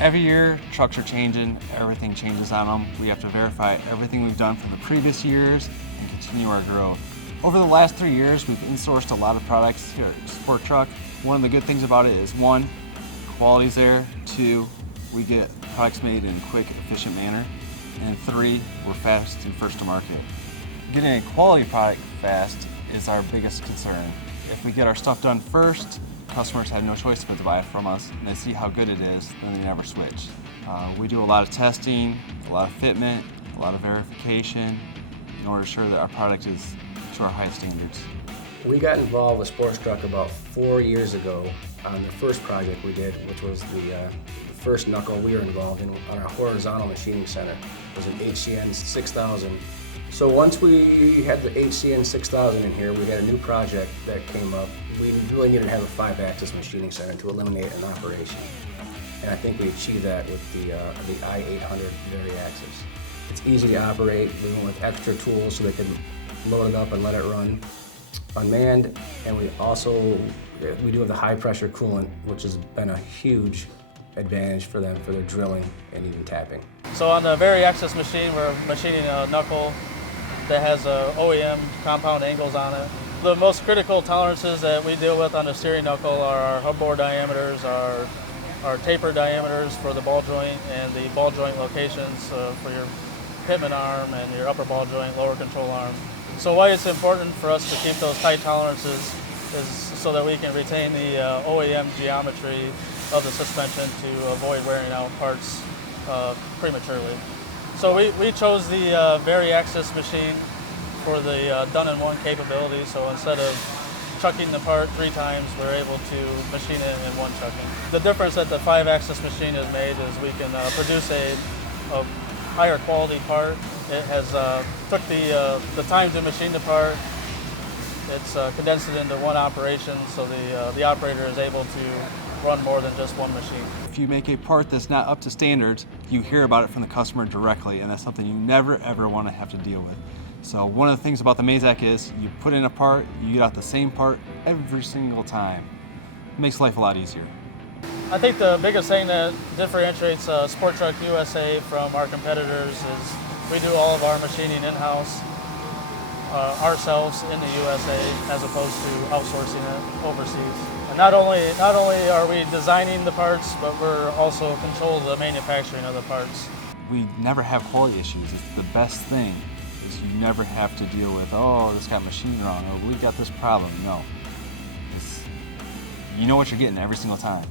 Every year, trucks are changing, everything changes on them. We have to verify everything we've done for the previous years and continue our growth. Over the last 3 years, we've insourced a lot of products here at Sport Truck. One of the good things about it is, one, quality's there. Two, we get products made in a quick, efficient manner. And three, we're fast and first to market. Getting a quality product fast is our biggest concern. If we get our stuff done first, customers have no choice but to buy it from us, and they see how good it is, then they never switch. We do a lot of testing, a lot of fitment, a lot of verification in order to ensure that our product is to our highest standards. We got involved with Sports Truck about 4 years ago on the first project we did, which was the first knuckle we were involved in on our horizontal machining center. It was an HCN 6000. So once we had the HCN 6000 in here, we had a new project that came up. We really needed to have a 5-axis machining center to eliminate an operation. And I think we achieved that with the I-800 Vari-Axis. It's easy to operate. We went with extra tools so they could load it up and let it run unmanned. And we do have the high pressure coolant, which has been a huge advantage for them for their drilling and even tapping. So on the Vari-Axis machine, we're machining a knuckle that has OEM compound angles on it. The most critical tolerances that we deal with on the steering knuckle are our hub bore diameters, our taper diameters for the ball joint, and the ball joint locations for your pitman arm and your upper ball joint, lower control arm. So why it's important for us to keep those tight tolerances is so that we can retain the OEM geometry of the suspension to avoid wearing out parts prematurely. So we chose the Vari-Axis machine for the done-in-one capability. So instead of chucking the part 3 times, we're able to machine it in one chucking. The difference that the 5-axis machine has made is we can produce a higher quality part. It has took the time to machine the part. It's condensed it into one operation, so the operator is able to run more than just one machine. If you make a part that's not up to standards, you hear about it from the customer directly, and that's something you never ever want to have to deal with. So one of the things about the Mazak is you put in a part, you get out the same part every single time. It makes life a lot easier. I think the biggest thing that differentiates Sport Truck USA from our competitors is we do all of our machining in-house ourselves in the USA as opposed to outsourcing it overseas. And not only are we designing the parts, but we're also control the manufacturing of the parts. We never have quality issues. It's the best thing is you never have to deal with, oh, this got machined wrong, or we got this problem. No. You know what you're getting every single time.